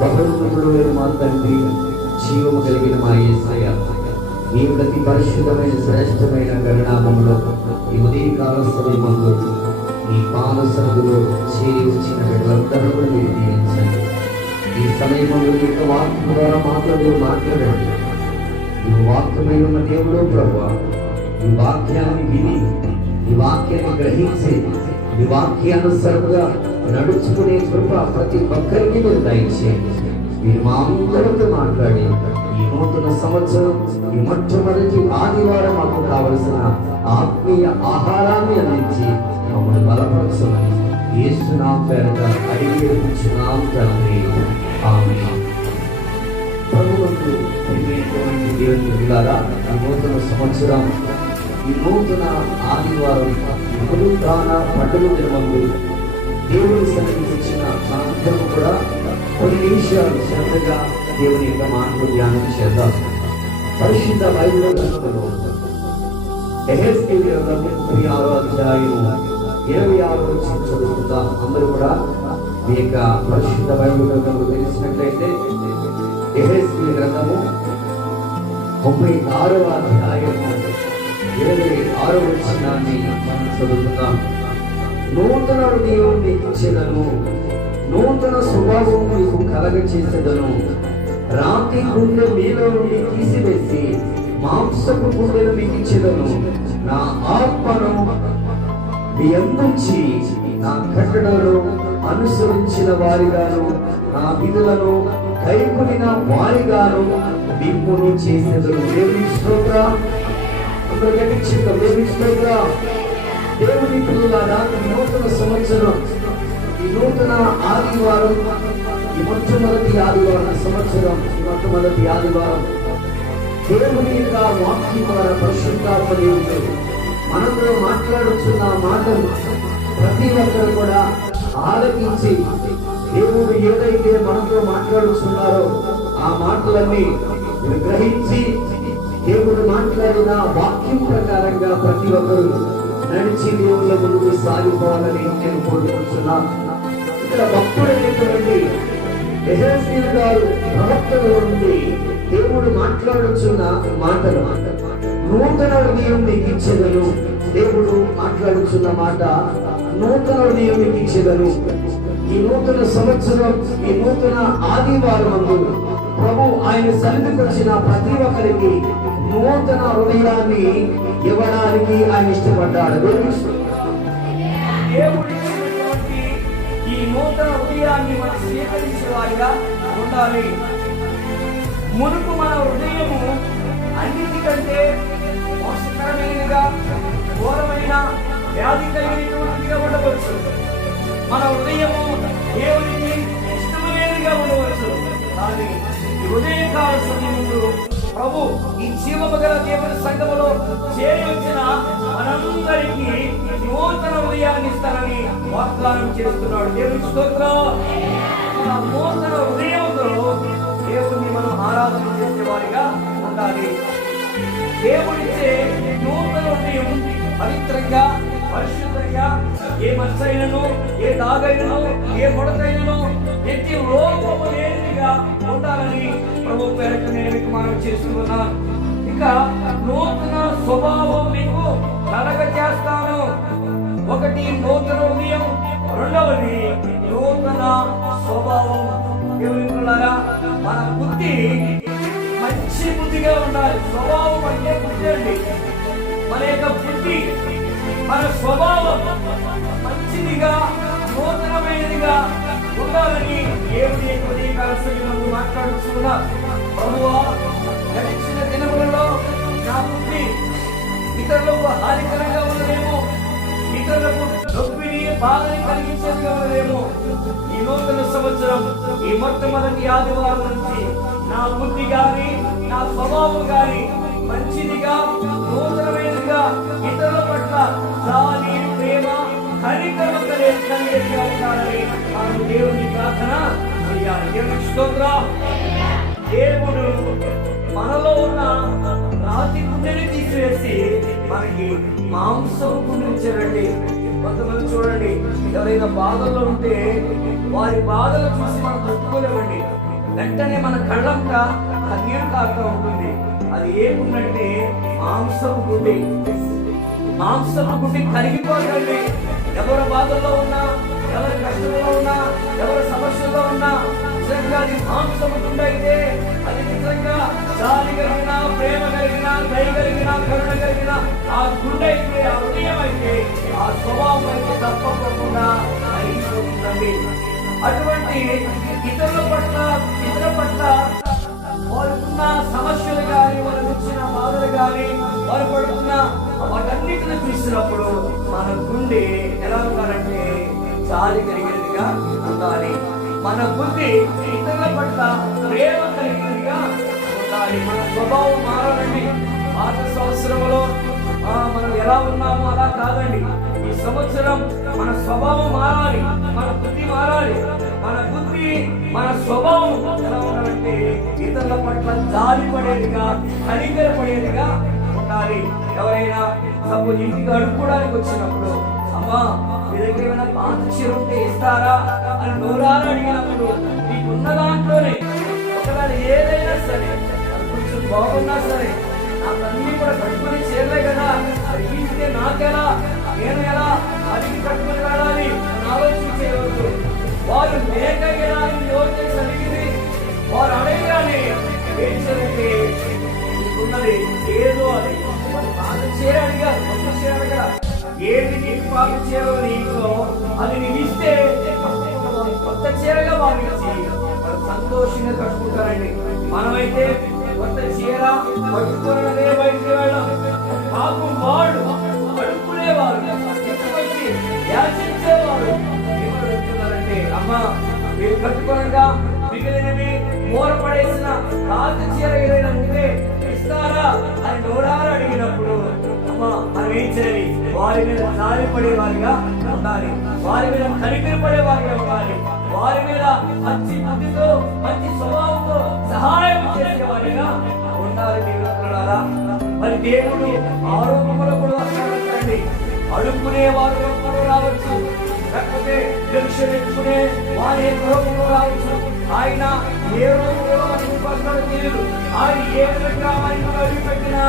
బహుమతుడు మా తండ్రి, జీవము కలిగిన మా యేసయ్య, ఈ ప్రతి పరిశుద్ధమైన శ్రేష్టమైన గణనామంలో ఈ ఉదయకాల సమయమందు ఈ పాద సన్నిధిలో చేరి వచ్చిన వీళ్ళందరూ మీరు దీవించండి. ఈ సమయంలో మీ యొక్క వాక్యం ద్వారా మాట్లాడండి. ఈ వాక్యమైన ఉన్న దేవుడు ప్రభువా, ఈ వాక్యాన్ని విని ఈ వాక్యాన్ని గ్రహించి ఈ వాక్యానుసరంగా నడుచుకునే కృప ప్రతి ఒక్కరికి మీరు దయచేయండి. మీరు మా అందరితో మాట్లాడి ఈ నూతన సంవత్సరం ఈ మొట్టమొదటి ఆదివారం మాకు కావలసిన ఆత్మీయ ఆహారాన్ని అందించి మమ్మల్ని బలపరచమని యేసు నామమున పేరట అడిగి వేడుకుంటున్నాం తండ్రి. ఆమేన్. ప్రభువుకు ప్రియమైనటువంటి దేవుని బిడ్డలారా, ఈ నూతన సంవత్సరం ఈ నూతన ఆదివారం పునరుత్థాన పండుగ దినమందు దేవుని సన్నిధికి వచ్చిన మనందరం కూడా కొన్ని నిమిషాలు శ్రద్ధగా దేవుని యొక్క మాటలు ధ్యానం చేద్దాం. పరిశుద్ధ బైబిల్ గ్రంథంలో యెహెజ్కేలు గ్రంథము 36వ అధ్యాయము 26వ వచనం చదువుకుందాం. అందరూ కూడా మీ యొక్క పరిశుద్ధ బైబిల్ గ్రంథంలో తెలిసినట్లయితే యెహెజ్కేలు గ్రంథము 36వ అధ్యాయము 26వ వచనాన్ని మనం చదువుకుందాం. నూతన హృదయం మీకు ఇచ్చేదను, నూతన స్వభావం మీకు కలగచేసేదను, రాతి గుండె మీలో నుండి తీసివేసి మాంసపు గుండెలు మీకు ఇచ్చేదను, నా ఆత్మను మీ అందుంచి నా కట్టడలను అనుసరించిన వారిగాను నా విధులను కైకొనిన వారిగాను మిమ్మును చేసేదను. దేవుని స్తోత్రం. దేవుని పిల్లలారా, ఈ నూతన సంవత్సరం, ఈ నూతన ఆదివారం, ఈ మొట్టమొదటి ఆదివారం సంవత్సరం, ఈ మొట్టమొదటి ఆదివారం దేవుని యొక్క వాక్యం ద్వారా పరిశుద్ధాత్మ దేవుడు మనతో మాట్లాడుతున్న మాటలు ప్రతి ఒక్కరు కూడా ఆలకించి దేవుడు ఏదైతే మనతో మాట్లాడుతున్నారో ఆ మాటలన్నీ గ్రహించి దేవుడు మాట్లాడిన వాక్యం ప్రకారంగా ప్రతి ఒక్కరు నడిచి దేవుళ్ళ ముందుకు సాగిపోవాలని నేను కోరుకుంటున్నాను. ఇక్కడ భక్తుడైనటువంటి యెహెజ్కేలు గారు ప్రవక్తలో నుండి దేవుడు మాట్లాడుచున్న మాటలు, నూతన హృదయం మీకు ఇచ్చేదను. దేవుడు మాట్లాడుచున్న మాట, నూతన హృదయం మీకు ఇచ్చేదను. ఈ నూతన సంవత్సరం, ఈ నూతన ఆదివారం ప్రభు ఆయన సన్నిధికి వచ్చిన ప్రతి ఒక్కరికి నూతన హృదయాన్ని ఇవ్వడానికి ఆయన ఇష్టపడ్డాడు. ఈ నూతన హృదయాన్ని మనం స్వీకరించేవారిగా ఉండాలి. మునుపు మన హృదయము అన్నిటికంటే మోసకరమైనదిగా, ఘోరమైన వ్యాధి కలిగినటువంటిదిగా ఉండవచ్చు. మన హృదయము దేవునికి ఇష్టమైనదిగా ఉండవచ్చు. కానీ ఈ ఉదయకాల సమయంలో ప్రభు ఈ జీవము గల దేవుని సంఘములో చేరి వచ్చిన మనందరికీ నూతన హృదయాన్ని ఇస్తానని వాగ్దానం చేస్తున్నాడు. దేవుని స్తోత్రం. నూతన హృదయంతో దేవుణ్ణి మనం ఆరాధన చేసేవారిగా ఉండాలి. దేవుడిచ్చే నూతన హృదయం పవిత్రంగా, పరిశుద్ధంగా, ఏ మచ్చైనను, ఏ దాగైనను, ఏ ముడతైనను, ఎట్టి లోపము లేనిదిగా ఉండాలని ప్రభు పేరట నేను మీకు మనం చేస్తున్నాను. ఇక నూతన స్వభావం మీకు కలగ చేస్తాను. ఒకటి నూతన హృదయం, రెండవది నూతన స్వభావం. దేవునిలారా, మన బుద్ధి మంచి బుద్ధిగా ఉండాలి. స్వభావం అంటే బుద్ధి అండి. మన యొక్క బుద్ధి, మన స్వభావం మంచిదిగా, నూతనమైనదిగా ఉండాలని దేవుని ఉదయకాల సమయంలో మాట్లాడుతున్నారు. ప్రభువా, గడిచిన దినములలో నా బుద్ధి ఇతరులకు హానికరంగా ఉన్నదేమో, ఇతరులకు నొప్పిని బాధని కలిగించేదిగా ఉన్నదేమో. ఈ నూతన సంవత్సరం, ఈ మొట్టమొదటి ఆదివారం నుంచి నా బుద్ధి గాని, నా స్వభావం గాని మంచిదిగా, నూతనమైనదిగా, ఇతరుల పట్ల జాలి, ప్రేమ, కనికరము కలిగేదిగా ఉండాలని మనం దేవుని ప్రార్థన చేయాలి. దేవుని స్తోత్రం. దేవుడు మనలో ఉన్న రాతి గుండెని తీసివేసి మనకి మాంసపు గుండె ఇచ్చారండి. కొంతమంది చూడండి, ఎవరైనా బాధల్లో ఉంటే వారి బాధలు చూసి మనం తట్టుకోలేమండి. వెంటనే మన కళ్ళంట కన్నీరు కారుతూ ఉంటుంది. అది ఏముందంటే మాంసపు గుడ్డి. మాంసపు గుడ్డి కరిగిపోతుంది. ఎవరి బాధల్లో ఉన్నా, ఎవరి కష్టంలో ఉన్నా, ఎవరి సమస్యల్లో ఉన్నా, నిజంగా అది మాంసపు గుడ్డి అయితే, అది నిజంగా జాలి కలిగిన, ప్రేమ కలిగిన, దయ కలిగిన, కరుణ కలిగిన ఆ గుండె అయితే, ఆ హృదయం అయితే, ఆ స్వభావం అయితే తప్పకుండా కరిగిపోతుందండి. అటువంటి ఇతరుల పట్ల వారుకున్న సమస్యలు కానీ, వారు వచ్చిన బాధలు కానీ, వారు పడుతున్న వాటన్నిటిని చూసినప్పుడు మన గుండె ఎలా ఉండాలంటే జాలి కలిగినదిగా ఉండాలి. మన బుద్ధి ఇతరుల పట్ల ప్రేమ కలిగినదిగా ఉండాలి. మన స్వభావం మారాలండి. పాత సంవత్సరంలో మనం ఎలా ఉన్నామో అలా కాదండి. ఈ సంవత్సరం మన స్వభావం మారాలి, మన బుద్ధి మారాలి. మన బుద్ధి, మన స్వభావం ఎలా ఉండాలంటే ఇతరుల పట్ల జాలి పడేదిగా, కనికరపడేదిగా ఉండాలి. ఎవరైనా సపోజ్ ఇంటికి అడుక్కోవడానికి వచ్చినప్పుడు, అమ్మా మీ దగ్గర ఏమైనా పాత చీర ఉంటే ఇస్తారా అని నోరాలు అడిగినప్పుడు, నీకున్న దాంట్లోనే ఒకవేళ ఏదైనా సరే, అది కొంచెం బాగున్నా సరే, నాకు అన్ని కూడా కట్టుకుని చీరలే కదా, అది ఇస్తే నాకెలా, నేను ఎలా అది కట్టుకుని వెళ్ళాలి అని ఆలోచించేవారు. వారు లేక ఎలా యోచన కలిగింది. వారు అడగానే ఏంటంటే నీకున్నది ఏదో అని. వారు పాత చీర అడిగారు, కొత్త చీర అడిగారు. ఏది నీకు పాత చీర నీకు అది నీకు ఇస్తే కొత్త చీరగా భావించి వారు సంతోషంగా కట్టుకుంటారండి. మనమైతే కొత్త చీర కట్టుకున్నదే బయటికి వెళ్ళాం. పాపం వాళ్ళు కడుక్కునేవారు, తీసుకొచ్చి యాచించేవారు. ఏమని చెప్తున్నారంటే, అమ్మా మీరు కట్టుకోనగా మిగిలినవి మూరపడేసిన పాత చీర ఏదైనా ఉంటే ఇస్తారా అని నోరాలు అడిగినప్పుడు, అమ్మా మనం ఏం చేయాలి? వారి మీద జాలిపడే వారిగా ఉండాలి, వారి మీద కనికరపడే వారిగా ఉండాలి, వారి మీద మంచి బుద్ధితో, మంచి స్వభావంతో సహాయం చేసే వారిగా ఉండాలి. దేవుడున్నారా? మరి దేవుడు ఆరోపణలు కూడా వస్తాడండి. అడుక్కునే వారు రావచ్చు, లేకపోతే టెన్షన్ ఎత్తుకునే వారి రూపంలో రావచ్చు. ఆయన ఏ రూపంలో మనకు తెలియదు. ఆయన ఏ విధంగా మనకు అడిగిపెట్టినా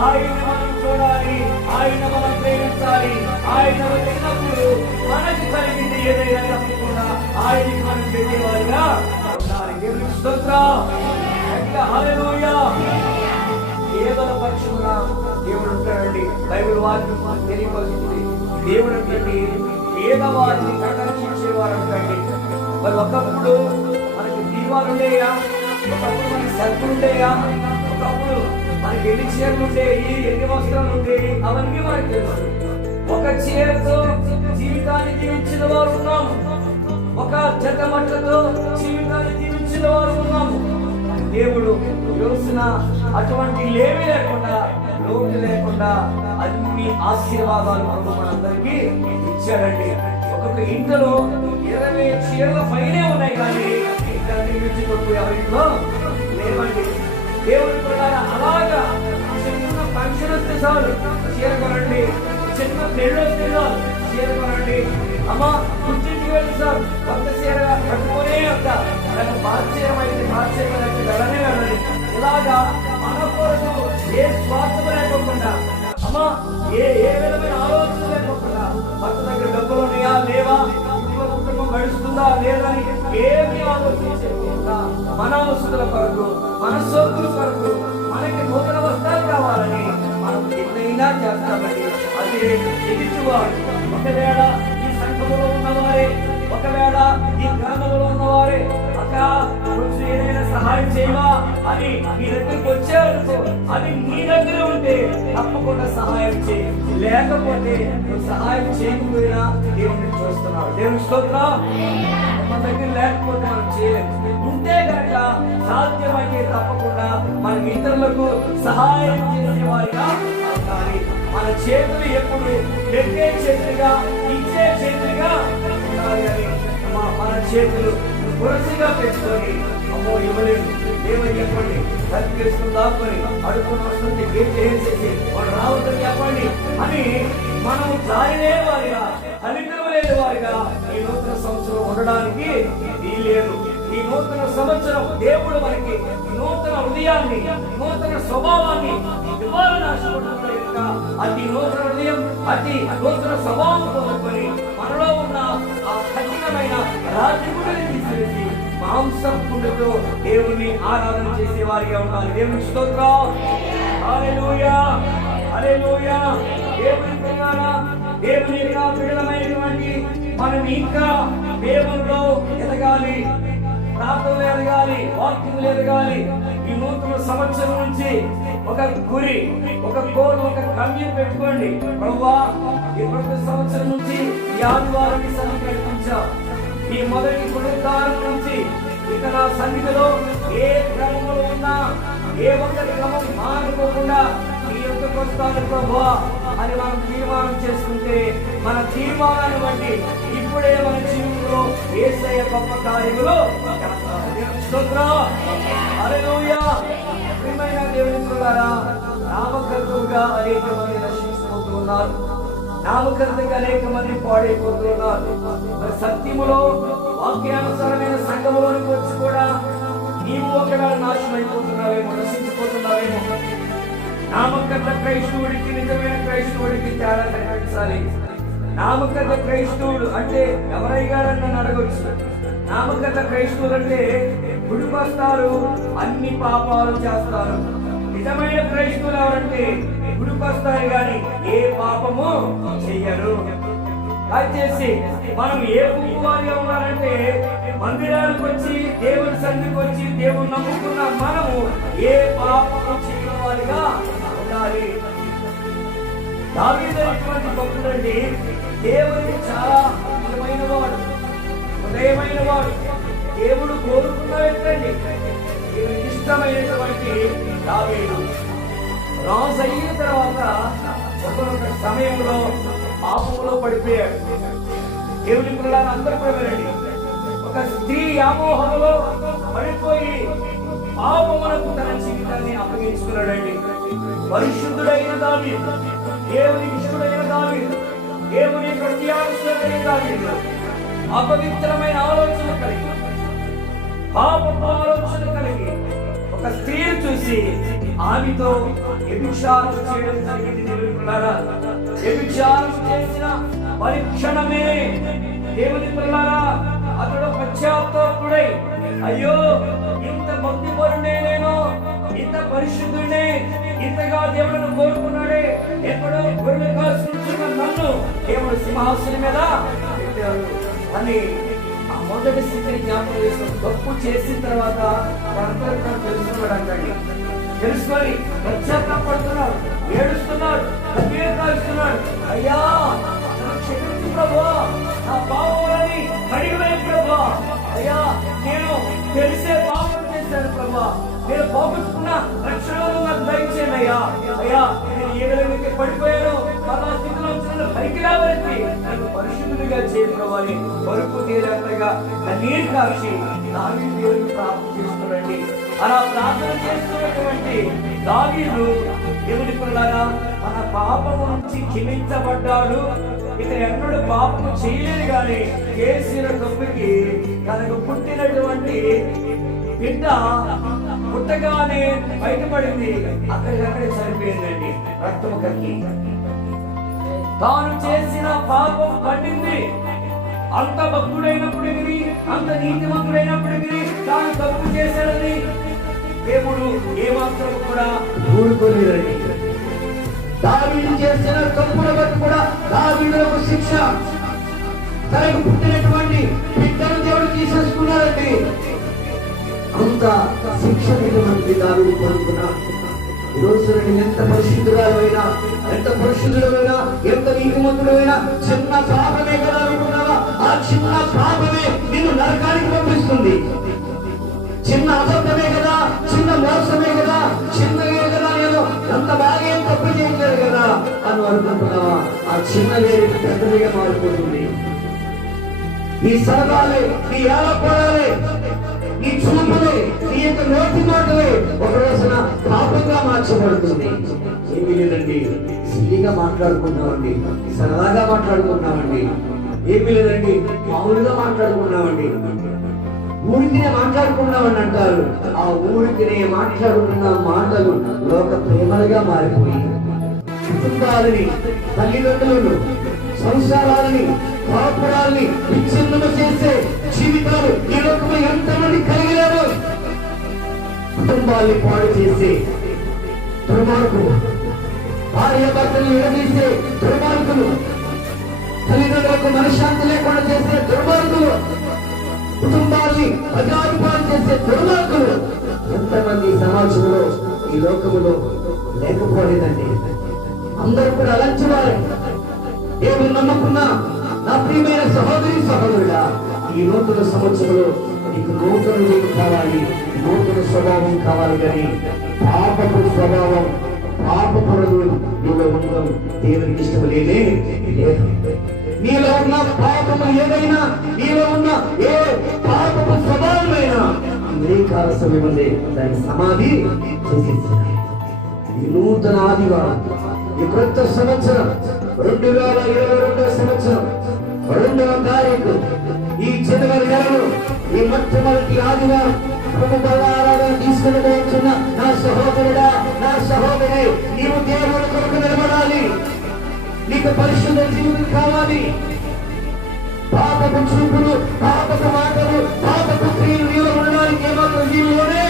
ఆయన మనం చూడాలి, ఆయన మనం ప్రేమించాలి. ఆయన వచ్చినప్పుడు మనకు కలిగింది ఏదైనా తప్పకుండా ఆయనకి మనం పెట్టేవారుగా ఉండాలి. దేవునికి స్తోత్రం. హల్లెలూయా. కేవల పక్షముగా దేవుడు ఉంటాడండి. బైబిల్ వాక్యం తెలియపరుస్తుంది. దేవుడు అంటే పేదవారిని కటాక్షించేవారు అంటండి. మరి ఒకప్పుడు మనకి దీవాలు ఉండేయా, ఒకప్పుడు మనకి సరుకులు ఉండేయా, ఒకప్పుడు మనకి ఎన్ని చీరలు ఉండేవి, ఎన్ని వస్త్రాలు ఉండేవి, అవన్నీ మనకు తెలుసు. ఒక చీరతో జీవితాన్ని జీవించిన వారు ఉన్నాము, ఒక జత బట్టలతో జీవితాన్ని జీవించిన వారు ఉన్నాము. దేవుడు యోసిన అటువంటి లేమి లేకుండా, లోటు లేకుండా అన్ని ఆశీర్వాదాలు ప్రభు మనందరికీ ఇచ్చాడండి. ఒక్కొక్క ఇంట్లో 20 చీరల పైనే ఉన్నాయి, కానీ ఇంకా నిర్మించుకుంటూ ఎవరింట్లో లేవండి. దేవుడి ప్రకారం అలాగా చిన్న ఫంక్షన్ వస్తే చాలు చీర కొనండి, చిన్న పెళ్ళి వస్తే చాలు చీర కొనండి. అమ్మ పుట్టింటికి వెళ్ళి సార్ కొత్త చీర కట్టుకునే వద్దా, లేక పాత చీర అయితే పాత చీర వెళ్ళనే వెళ్ళండి. ఇలాగా మన కొరకు ఏ స్వార్థం లేకోకుండా, అమ్మా ఏ విధమైన ఆలోచన లేకోకుండా, భర్త దగ్గర డబ్బులు ఉన్నాయా లేవా, ఇంట్లో కుటుంబం గడుస్తుందా లేదా అని ఏమి ఆలోచించకుండా మన అవసరాల కొరకు, మన సోకుల కొరకు, మనకి నూతన వస్త్రాలు కావాలని మనం ఎన్నైనా చేస్తామండి. అది ఎదుటివాడు ఒకవేళ ఈ సంఘంలో ఉన్నవారే, ఒకవేళ ఈ గ్రామంలో ఉన్నవారే కొంచెం ఏదైనా సహాయం చేయవా అని నీ దగ్గరికి వచ్చేవరకు అది నీ దగ్గర ఉంటే తప్పకుండా సహాయం చేయి. లేకపోతే నువ్వు సహాయం చేయకపోయినా దేవుడిని చూస్తున్నావు. దేవుని స్తోత్రం. మన దగ్గర లేకపోతే మనం చేయలేము. ఉంటే కనుక సాధ్యమైతే తప్పకుండా మనం ఇతరులకు సహాయం చేసేవారిగా ఉండాలి. మన చేతులు ఎప్పుడు పెట్టే చేతులుగా, ఇచ్చే చేతులుగా ఉండాలి అని మన చేతులు పురసిగా పెట్టుకొని, అమ్మో ఇవ్వలేదు ఏమని చెప్పండి, తగ్గిస్తుంది దాపుని అడుగుని వస్తుంది గేట్ చేసేసి వాడు రావద్దని చెప్పండి అని మనం జాయినే వారిగా, కనికరం లేని వారిగా ఈ నూతన సంవత్సరం ఉండడానికి వీలేదు. ఈ నూతన సంవత్సరం దేవుడు మనకి నూతన హృదయాన్ని, నూతన స్వభావాన్ని ఇవ్వాలని ఆశపడుతున్న యొక్క అతి నూతన హృదయం, అతి నూతన స్వభావం కోరుకొని మనలో ఉన్న ఆ కఠినమైన రాజగుడిని తీసివేసి మాంసపుండుతో దేవుని ఆరాధన చేసే వారిగా ఉండాలి. దేవుని స్తోత్రం. హల్లెలూయా, హల్లెలూయా. దేవుని ప్రియులారా, దేవుని యొక్క బిడ్డలమైనటువంటి మనం ఇంకా దేవునిలో ఎదగాలి, ప్రార్థనలు ఎదగాలి, వాక్యములు ఎదగాలి. ఈ నూతన సంవత్సరం నుంచి ఒక గురి, ఒక గోల్, ఒక గమ్యం పెట్టుకోండి. ప్రభువా, ఈ ప్రతి సంవత్సరం నుంచి ఈ ఆదివారం నడిపించా, ఈ మొదటి పునరుద్ధారం నుంచి ఇక నా సన్నిధిలో ఏ క్రమంలో ఉన్నా ఏ ఒక్క క్రమం మానుకోకుండా ఈ యొక్క వస్తాను ప్రభువా అని మనం తీర్మానం చేసుకుంటే మన తీర్మానాన్ని బట్టి ఇప్పుడే మన జీవితంలో యేసయ్య గొప్ప కార్యములు చేస్తారు. హల్లెలూయా. ప్రియమైన దేవుని పిల్లలారా, నామకర్తలుగా అనేక మంది నశించిపోతూ ఉన్నారు, నామకర్తగా అనేక మంది పాడైపోతూ ఉన్నారు. మరి సత్యములో వాక్యానుసారమైన సంఘములోనికి వచ్చి కూడా నీవు ఒకవేళ నాశనం అయిపోతున్నావేమో, నశించిపోతున్నావేమో. నామకర్త క్రైస్తవుడికి నిజమైన క్రైస్తవుడికి తేడా కనిపించాలి. నామకర్త క్రైస్తవుడు అంటే ఎవరైగారని నన్ను అడగొచ్చు. నామకర్త క్రైస్తవులు అంటే గుడికొస్తారు, అన్ని పాపాలు చేస్తారు. నిజమైన క్రైస్తవులు ఎవరంటే గుడికొస్తారు గాని ఏ పాపము చెయ్యరు. దయచేసి మనం ఏ గుంపువారిగా ఉండాలంటే మందిరానికి వచ్చి దేవుని సన్నిధికి వచ్చి దేవుని నమ్ముకున్న మనము ఏ పాపము చేయని వారిగా ఉండాలి. దావీదు అనేటువంటి భక్తుడండి దేవునికి చాలా ప్రియమైన వాడు, హృదయమైన వాడు, దేవుడు కోరుకున్న వ్యక్తి, దేవునికి ఇష్టమైనటువంటి దావీదు. రాజు అయిన తర్వాత ఒకనొక సమయంలో పాపంలో పడిపోయాడు. దేవుని పిల్లలు అందరూ కూడా వినండి. ఒక స్త్రీ వ్యామోహంలో పడిపోయి పాపమునకు తన జీవితాన్ని అప్పగించుకున్నాడండి. పరిశుద్ధుడైన దావీదు, దేవునికి ఇష్టమైన దావీదు, దేవుని ప్రత్యాశమైన దావీదు అపవిత్రమైన ఆలోచన కలిగి, పాపపు ఆలోచన కలిగి ఒక స్త్రీని చూసి ఆమెతో వ్యభిచారం చేయడం జరిగింది. దేవుని పిల్లలారా, వ్యభిచారం చేసిన పరిక్షణమే దేవుని పిల్లలారా అతడు పశ్చాత్తాపడుడై, అయ్యో ఇంత భక్తి పరుడే నేను, ఇంత పరిశుద్ధుడే, ఇంతగా దేవుడిని కోరుకున్నాడే, ఎక్కడో గొర్రెలు కాసుకుంటున్న నన్ను దేవుడు సింహాసనం మీద పెట్టాడు అని ఆ మొదటి స్థితిని జ్ఞాపకం చేసుకుని తప్పు చేసిన తర్వాత అందరూ తను తెలుసుకున్నాడు. తెలుసుకొని పశ్చాత్తాపడుతున్నాడు, ఏడుస్తున్నాడు, కన్నీరు కారుస్తున్నాడు. అయ్యా క్షమించు ప్రభువా, నా పాపములని కడిగివేయ ప్రభువా. అయ్యా నేను తెలిసే పాపం చేశాను ప్రభువా, నేను పోగొట్టుకున్న రక్షణను నాకు దయచేయండి అయ్యా. అయ్యా నేను ఏ విధంగా పడిపోయాను, మరలా స్థితిలో వచ్చిన పైకి రావాలని నన్ను పరిశుద్ధుడిగా చేయని పరుపు తీరేంతగా కన్నీరు కాల్చి దావీదు దేవుడికి ప్రార్థన చేస్తున్నాడండి. అలా ప్రార్థన చేస్తున్నటువంటి దావీదు దేవుని పిల్లలారా మన పాపము నుంచి క్షమించబడ్డాడు. ఇక ఎన్నడూ పాపము చేయలేదు కానీ చేసిన తప్పుకి తనకు పుట్టినటువంటి బిడ్డ పుట్టగానే బయటపడింది, అక్కడికక్కడే చనిపోయిందండి, రక్తము కక్కి. తాను చేసిన పాపం పండింది. అంత భక్తుడైనప్పటికీ, అంత నీతిమంతుడైనప్పటికీ తాను తప్పు చేశాడని దేవుడు ఏమాత్రం కూడా ఊరుకోలేదండి. దావీదు చేసిన తప్పుల బట్టి కూడా దావీదుకు శిక్ష, తనకు పుట్టినటువంటి బిడ్డను దేవుడు తీసేసుకున్నాడండి. అంత శిక్ష మంది దావీదు పొందుకున్నాడు. ఈరోజు ఎంత పరిశుద్ధుడైనా, ఎంత పరిశుద్ధుడైనా, ఎంత నీతిమంతుడైనా చిన్న పాపమే కదా అనుకున్నావా? ఆ చిన్న పాపమే నిన్ను నరకానికి పంపిస్తుంది. చిన్న అబద్ధమే కదా, చిన్న మోసమే కదా, చిన్నగే కదా, నేను అంత బాగా ఏం తప్పు చేయలేదు కదా అని అనుకుంటున్నావా? ఆ చిన్నదే పెద్దదిగా మారిపోతుంది. నీ సరదాలే, నీ ఏలపడాలే, నీ చూపులే, నీ యొక్క నోటి మాటలే ఒక రోజున పాపంగా మార్చబడుతుంది. ఏమీ లేదండి, సిల్లిగా మాట్లాడుకున్నామండి, సరదాగా మాట్లాడుకున్నామండి, ఏమీ లేదండి, మామూలుగా మాట్లాడుకున్నామండి. ఊరికినే మాట్లాడుకున్నామని అంటారు. ఆ ఊరికినే మాట్లాడుకున్న మాటలు లోక ప్రేమలుగా మారిపోయి కుటుంబాలని, తల్లిదండ్రులను, సంసారాలని, కాపురాల్ని విచ్ఛిన్నము చేసే జీవితాలు ఈ లోకంలో ఎంతమంది కలిగారు. కుటుంబాల్ని పాడు చేసే దుర్మార్గులు, భార్య భర్తలు విడదీసే దుర్మార్గులు, తల్లిదండ్రులకు మనశ్శాంతి లేకుండా చేసే దుర్మార్గులు, కుటుంబాన్ని అజాధిపాలు చేసే దుర్మార్గులు ఎంతమంది సమాజంలో ఈ లోకములో లేకపోలేదండి. అందరూ కూడా అలంచవారు. దేవుని నమ్ముకున్నా నా ప్రియమైన సహోదరి సహోదరుడా, ఈ నూతన సంవత్సరంలో నీకు నూతన జీవితం కావాలి, నూతన స్వభావం కావాలి. కానీ పాపపు స్వభావం, పాపపు రంగులు నీలో ఉండడం దేవునికి ఇష్టం లేనే లేదు. నీలో ఉన్న పాపము ఏదైనా, నీలో ఉన్న ఏ పాపపు స్వభావమైనా ఉదయకాల సమయమందే దాని సమాధి చేసేసిన ఈ నూతన ఆదివారం, ఈ కొత్త సంవత్సరం 2022 సంవత్సరం 2వ తారీఖు ఈ జనవరి నెలలో ఈ మొట్టమొదటి ఆదివారం తీసుకుని పోతున్న నా సహోదరుడా, నా సహోదరి, నీవు దేవుని కొరకు నిలబడాలి. నీకు పరిశుద్ధ జీవితం కావాలి. పాపపు చూపులు, పాపపు మాటలు, పాపపు క్రియలు నీలో ఉండడానికి ఏమాత్రం జీవిలోనే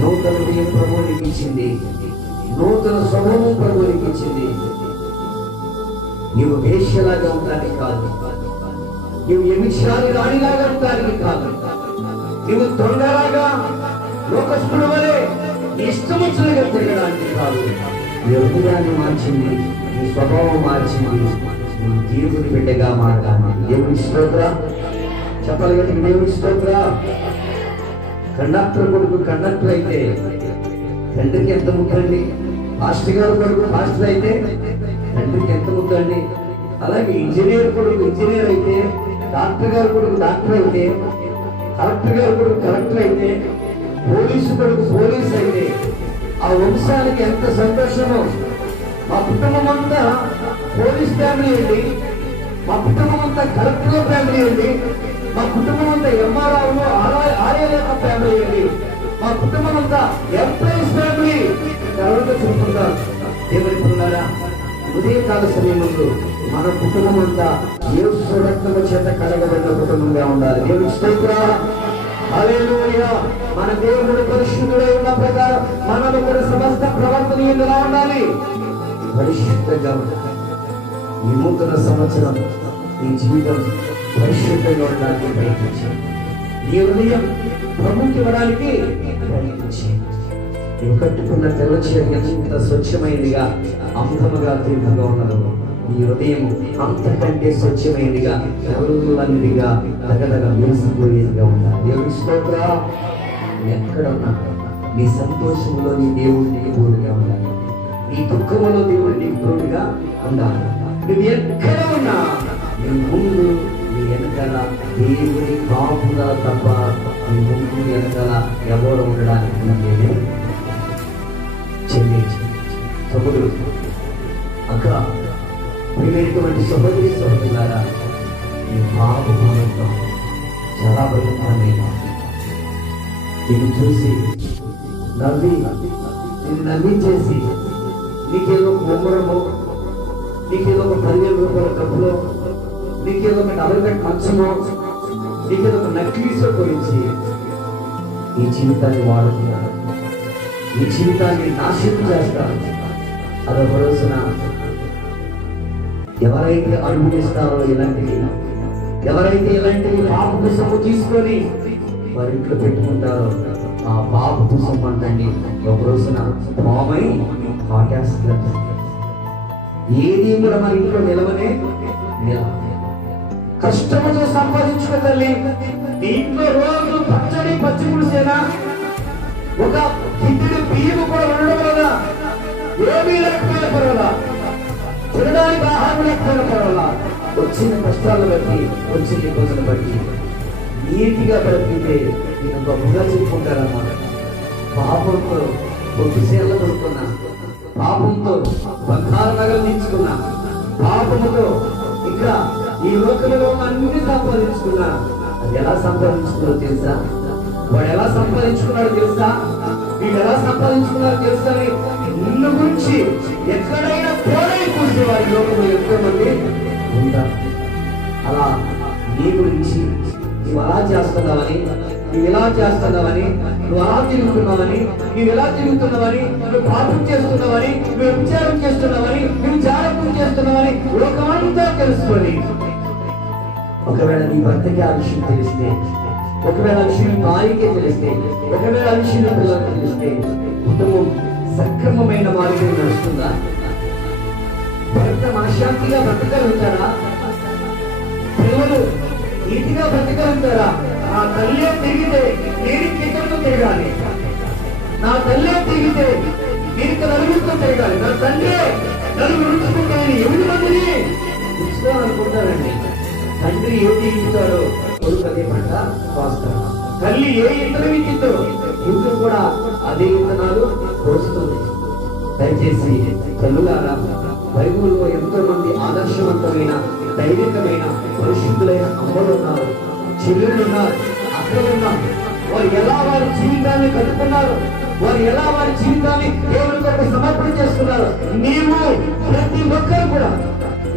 నూతన హృదయం ప్రభువునికి ఇచ్చింది, నూతన స్వభావం ప్రభువునికి ఇచ్చింది. నీవు వేశ్యలాగా ఉండడానికి కాదు, నీవు వ్యభిచారి రాణిలాగా ఉండడానికి కాదు, నీవు దొంగలాగా లోకస్తుడు వలె ఇష్టముచ్చులుగా తిరగడానికి కాదు. నీ హృదయాన్ని మార్చింది, నీ స్వభావం మార్చింది, నీ దేవుని బిడ్డగా మారడానికి. దేవుని స్తోత్ర చెప్పాలి కదా, దేవుని స్తోత్ర. కండక్టర్ కొడుకు కండక్టర్ అయితే తండ్రికి ఎంత ముద్దండి, పాస్టర్ గారు కొడుకు పాస్టర్ అయితే తండ్రికి ఎంత ముద్దండి. అలాగే ఇంజనీర్ కొడుకు ఇంజనీర్ అయితే, డాక్టర్ గారు కొడుకు డాక్టర్ అయితే, కలెక్టర్ గారు కొడుకు కలెక్టర్ అయితే, పోలీసు కొడుకు పోలీసు అయితే ఆ వంశానికి ఎంత సంతోషమో. మా కుటుంబం అంతా పోలీస్ ఫ్యామిలీ అండి, మా కుటుంబం అంతా కలెక్టర్ ఫ్యామిలీ అండి, మా కుటుంబం అంతా ఎంఆర్ఆర్లో ఆర్యలేఖ ఫ్యామిలీ అండి, మా కుటుంబం అంతా ఎంప్లాయీస్ ఫ్యామిలీ ఎవరితో చెప్పుకుంటారు. దేవుని పిల్లలారా, ఉదయకాల సమయంలో మన కుటుంబం అంతా యేసు రక్తము చేత కడగబడిన కుటుంబంగా ఉండాలి. దేవుని స్తోత్రం, హల్లెలూయా. మన దేవుడు పరిశుద్ధుడై ఉన్న ప్రకారం మనము కూడా సమస్త ప్రవర్తన ఎలా ఉండాలి, పరిశుద్ధంగా ఉండాలి. ఈ నూతన సంవత్సరం ఈ జీవితం పరిశుద్ధంగా ఉండడానికి ప్రయత్నించాలి. ఈ హృదయం ప్రభుకి ఇవ్వడానికి ప్రయత్నించాలి. నీవు కట్టుకున్న తెల్లచీర ఎంత స్వచ్ఛమైనదిగా, అందముగా, తీర్పుగా ఉన్నదో నీ హృదయం అంతకంటే స్వచ్ఛమైనదిగా, తెల్లనిదిగా, తగదగ మెరిసిపోయేదిగా ఉండాలి. దేవుని స్తోత్రం. ఎక్కడ ఉన్నా నీ సంతోషంలో నీ దేవుడు నీకు తోడుగా ఉండాలి, నీ దుఃఖంలో దేవుడు నీకు తోడుగా ఉండాలి. నువ్వు ఎక్కడ ఉన్నా నీ ముందు నీ వెనకాల దేవుని కాపుదల తప్ప నీ ముందు వెనకాల ఎవరు ఉండడానికి నేను చెల్లించి సహోదరు అక్క ప్రియమైనటువంటి సహోదరి సహోదరులారా, ఈ బాబు చాలా బలమైన నేను చూసి నవ్వించేసి నీకేదో బొమ్మరమో, నీకేదో ఒక 10,000 రూపాయల డబ్బులో, నీకేదో ఒక 40 మంచమో, నీకేదో ఒక నక్లీసో గురించి ఈ జీవితాన్ని వాడుతున్నారు, ఈ జీవితాన్ని నాశనం చేస్తారు. అదొక రోజున ఎవరైతే అనుభవిస్తారో ఇలాంటివి, ఎవరైతే ఇలాంటివి పాపపు సొమ్ము తీసుకొని వారి ఇంట్లో పెట్టుకుంటారో ఆ పాపపు సొమ్ము అంటండి ఒక రోజున పామై కాటేస్తారు. ఏది కూడా మన ఇంట్లో నిలవనే నిలవ. కష్టముతో సంపాదించుకో తల్లి, నీ ఇంట్లో రోజు పచ్చడి పచ్చి పులుసేనా, ఒక కింది బియ్యం కూడా ఉండడం కదా, ఏమీ లేకపోయినా పర్వాలా, తినడానికి ఆహారం లేకపోయినా పర్వాలా, వచ్చిన కష్టాలను బట్టి, వచ్చిన ఇబ్బందులు బట్టి నీతిగా బ్రతికితే నేను గొప్పగా చెప్పుకుంటారన్నమాట. పాపంతో పొద్దుసేళ్ళ కొనుక్కున్నా, పాపంతో బంగారు నగలు తీర్చుకున్నా, పాపముతో ఇంకా ఈ లోకంలో అన్ని సంపాదించుకున్నా, అది ఎలా సంపాదించుకున్నారో తెలుసా? వాడు ఎలా సంపాదించుకున్నాడో తెలుసా? వీడు ఎలా సంపాదించుకున్నారో తెలుసా? నిన్ను గురించి ఎక్కడైనా పోలై కూర్చే వారి లోకంలో ఎంతో మంది ఉంటారు. అలా నీ గురించి నువ్వు అలా చేస్తున్నావని, నువ్వు ఇలా చేస్తున్నావని, నువ్వు అలా తిరుగుతున్నావని, నువ్వు ఎలా తిరుగుతున్నావని, నువ్వు పాపం చేస్తున్నావని, నువ్వు విచారం చేస్తున్నావని, నువ్వు జాగ్రత్త చేస్తున్నావని లోకమంతా తెలుసుకొని, ఒకవేళ నీ భర్తకి ఆ విషయం తెలిస్తే, ఒకవేళ ఆ విషయం భార్యకే తెలిస్తే, ఒకవేళ ఆ విషయం పిల్లలకు తెలిస్తే, కుటుంబం సక్రమమైన మార్గం నడుస్తుందా? భర్త మనశ్శాంతిగా బ్రతకగలుగుతారా? పిల్లలు నీతిగా బ్రతకగలుగుతారా? నా తల్లే తిరిగితే నేను చీకటితో తిరగాలి, నా తల్లే తిరిగితే నేను నలుగురితో తిరగాలి, నా తండ్రి నలుగురు ఉంచుకుంటానని 8 మందిని ఉంచుకోవాలనుకుంటారండి. తండ్రి ఏ తిరుగుతాడో కొడుకు అదే పంట కోస్తాడు. తల్లి ఏ ఇతరం ఇచ్చిందో కూతురు కూడా అదే విత్తనాలు కోస్తుంది. దయచేసి తల్లులారా, బైబిల్లో ఎంతో మంది ఆదర్శవంతమైన, దైవికమైన, పరిశుద్ధులైన అమ్మలు ఉన్నారు, చెల్లెళ్ళు ఉన్నారు, అక్కలు ఉన్నారు. వారు ఎలా వారి జీవితాన్ని కట్టుకున్నారు, వారు ఎలా వారి జీవితాన్ని దేవుని కొరకు సమర్పణ చేసుకున్నారు. నీవు ప్రతి ఒక్కరు కూడా,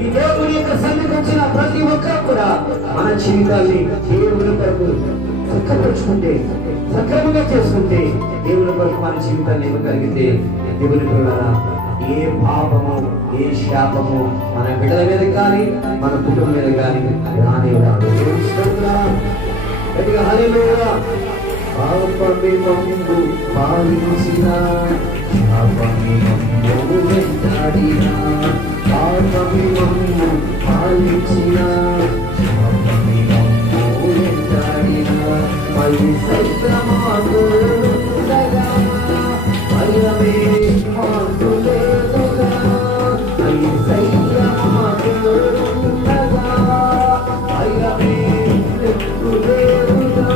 ఈ దేవుని యొక్క సన్నిధికి వచ్చిన ప్రతి ఒక్కరు కూడా మన జీవితాన్ని దేవుని కొరకు చక్కపరుచుకుంటే, సక్రమంగా చేసుకుంటే, దేవుని కొరకు మన జీవితాన్ని ఇవ్వగలిగితే, దేవుని పిల్లలారా, ఏ పాపము, ఏ శాపము మన బిడ్డల మీద కానీ, మన కుటుంబం మీద కానీ రానే రాదు. హల్లెలూయా. పాపమే మమ్ము పాలించిన, పాపమే మమ్ము వెంటాడిన, పాపమే మమ్ము పాలించిన, పాపమే మమ్ము వెంటాడిన, మళ్ళీ సైతమాకు సగా అయ్యవే మాకు లేదుగా, అయ్యి సైతమాకు సగా అయ్యవే ఎక్కు లేదుగా.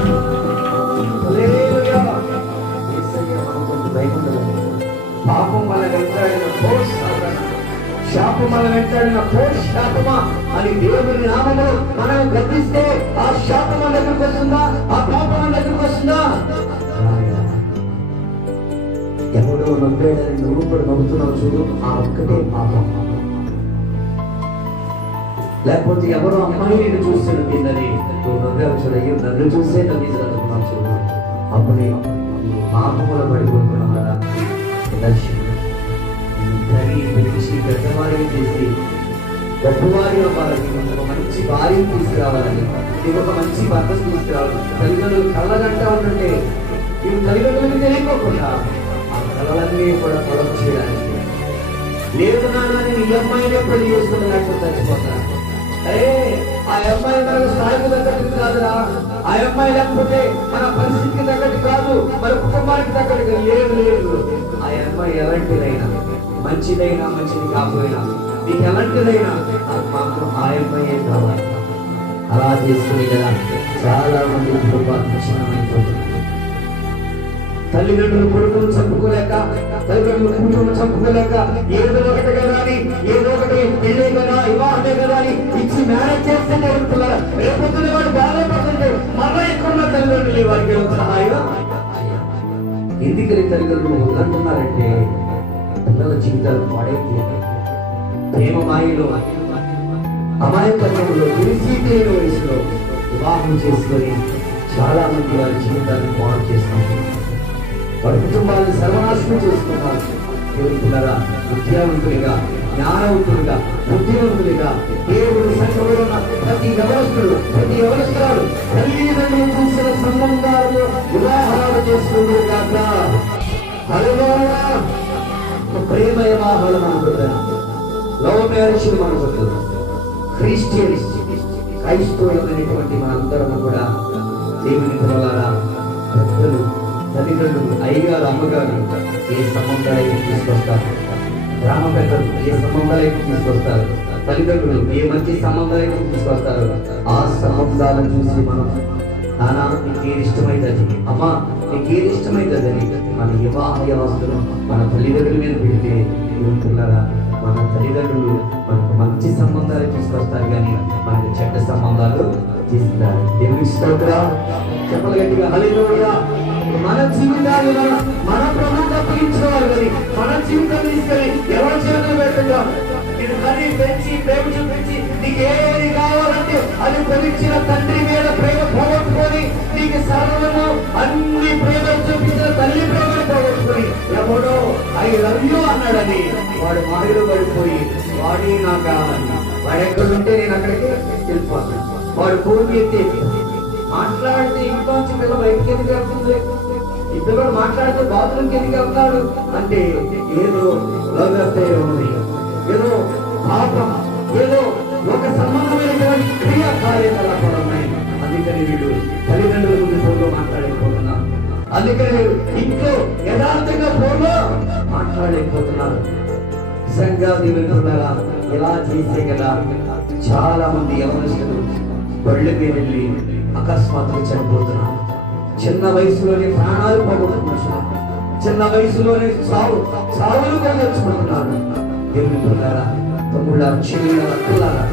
హల్లెలూయా. యేసయ్య మనకు దయచేయను. పాపం మన వెంటాడిన శాపం మన వెంటాడిన శాపమా అని దేవుని నామములో మనం గర్విస్తే, ఆ శాపం మన దగ్గరకు వస్తుందా? ఆ పాపం మన దగ్గరకు వస్తుందా? ఎవడో నవ్వాడని నువ్వు కూడా నవ్వుతున్నావు చూడు, ఆ ఒక్కటే పాపం. లేకపోతే ఎవరో అమ్మాయి నేను చూస్తాను కిందని నువ్వు నవ్వావు చూడ, అయ్యో నన్ను చూసే నవ్వింది అనుకున్నావు చూడు, అప్పుడే పాపములో పడిపోతున్నావు కదా. పెంచి పెద్దవారిని చేసి గొప్పవారి అవ్వాలని, ఒక మంచి భార్యను తీసుకురావాలని, నీకు ఒక మంచి భర్తను తీసుకురావాలి. తల్లిదండ్రులు కళ్ళగంటా ఉంటుంటే నీవు తల్లిదండ్రులకు తెలియకోకుండా ఆ కళలన్నీ కూడా పొడవు చేయడానికి, లేదు నాన్న నేను ఈ అమ్మాయినే పెళ్లి చేసుకున్నట్టు చచ్చిపోతా, అరే ఆ అమ్మాయి మనకు స్థాయికి తగ్గట్టు కాదురా, ఆ అమ్మాయి లేకపోతే మన పరిస్థితికి తగ్గట్టు కాదు, మన కుటుంబానికి తగ్గట్టు లేదు. లేదు, ఆ అమ్మాయి ఎలాంటిదైనా, మంచిదైనా మంచిది కాకపోయినా, నీకు ఎలాంటిదైనా నాకు మాత్రం ఆ అమ్మాయే కావాలి. అలా చేసుకుని కదా చాలా మంది కుటుంబాలు విచ్ఛిన్నమైపోతుంది. తల్లిదండ్రులు కొడుకును చంపుకోలేక, తల్లిదండ్రులు కూతురును చంపుకోలేక, ఏదో ఒకటి కదా అని, ఏదో ఒకటి పెళ్ళే కదా, వివాహమే కదా అని ఇచ్చి మేనేజ్ చేస్తే నేర్పుతున్నారు. రేపొద్దున వాడు బాధపడుతుంటే మళ్ళీ ఎక్కడున్న తల్లిదండ్రులు వారికి సహాయం. ఎందుకని తల్లిదండ్రులు వద్దంటున్నారంటే, పిల్లల జీవితాలు పాడైపోతాయి. ప్రేమ మాయలో, అమాయకత్వంలో, తెలిసిన వయసులో వివాహం చేసుకొని చాలా మంది వారి జీవితాన్ని పాడు చేస్తున్నారు. వారి కుటుంబాలను సర్వనాశనం చేసుకున్నారు. దేవుడులారా, విద్యావంతులుగా, జ్ఞానవంతులుగా, బుద్ధివంతులుగా దేవుడు సంఘంలో ఉన్న ప్రతి వ్యవస్థలు, ప్రతి వ్యవస్థలు తల్లిదండ్రులు చూసిన సంబంధాలను వివాహాలు చేసుకుంటూ కాక, హల్లెలూయా, ప్రేమ వివాహాలు మనకుంటున్నాం, లవ్ మ్యారేజ్ మనకుంటున్నాం. క్రిస్టియన్స్, క్రైస్తవులమైనటువంటి మనందరము కూడా దేవుని పిల్లలారా, పెద్దలు, తల్లిదండ్రులు, అయ్యగారు, అమ్మగారు ఏ సంబంధాలైతే తీసుకొస్తారు, గ్రామ పెద్దలు ఏ సంబంధాలైతే తీసుకొస్తారు, తల్లిదండ్రులు ఏ మంచి సంబంధాలైతే తీసుకొస్తారు, ఆ సంబంధాలను చూసి మనం నానా నీకు ఏది ఇష్టమైతుంది, అమ్మా నీకు ఏది ఇష్టమైతుందని మన వివాహ వ్యవస్థను మన తల్లిదండ్రుల మీద పెడితే పిల్లరా మన తల్లిదండ్రులు మనకు మంచి సంబంధాలు తీసుకొస్తారు, కానీ మనకు చెడ్డ సంబంధాలు తీసుకున్నారు. దేవునికి స్తోత్రం. చెప్పలు గట్టిగా హల్లెలూయా. మన జీవితాలు మన ప్రభువుకు అప్పగించుకోవాలి, కానీ మన జీవితం తీసుకొని ఎవరి జీవితం పెట్టుకుంటాం. నేను కని పెంచి ప్రేమ చూపించి నీకు ఏది కావాలంటే అది పొందించిన తండ్రి మీద ప్రేమ పోగొట్టుకొని, నీకు సర్వము అన్ని ప్రేమ చూపించిన తల్లి ప్రేమను పోగొట్టుకొని, ఎవడో ఐ లవ్ యూ అన్నాడని వాడు మాయలో పడిపోయి వాడి నాకు కావాలి, వాడు ఎక్కడుంటే నేను అక్కడికి వెళ్ళిపోతాను. వాడు ఫోన్ ఎత్తి మాట్లాడితే ఇంట్లోంచి పిల్ల బయటికి ఎందుకు వెళ్తుంది, ఇద్దరు కూడా మాట్లాడితే బాత్రూమ్కి ఎందుకు వెళ్తాడు అంటే ఏదో లవ్ అఫైర్ ఉంది, ఏదో పాపం, ఏదో ఒక సంబంధమైనటువంటి క్రియా కార్యకలాపాలు ఉన్నాయి. అందుకని వీడు తల్లిదండ్రుల ముందు ఫోన్లో మాట్లాడలేకపోతున్నారు, అందుకని వీడు ఇంట్లో యథార్థంగా ఫోన్లో మాట్లాడలేకపోతున్నారు. నిజంగా దేవుడున్నారా, ఇలా చేసే కదా చాలా మంది యవనస్తులు బళ్ళకి వెళ్ళి అకస్మాత్తుగా చనిపోతున్నారు. చిన్న వయసులోనే ప్రాణాలు పోగొట్టుకుంటున్నారు, చిన్న వయసులోనే చావులు కూడా తెచ్చుకుంటున్నారు. దేవుడున్నారా, తమ్ముళ్ళ చెల్లుల అక్కలారా,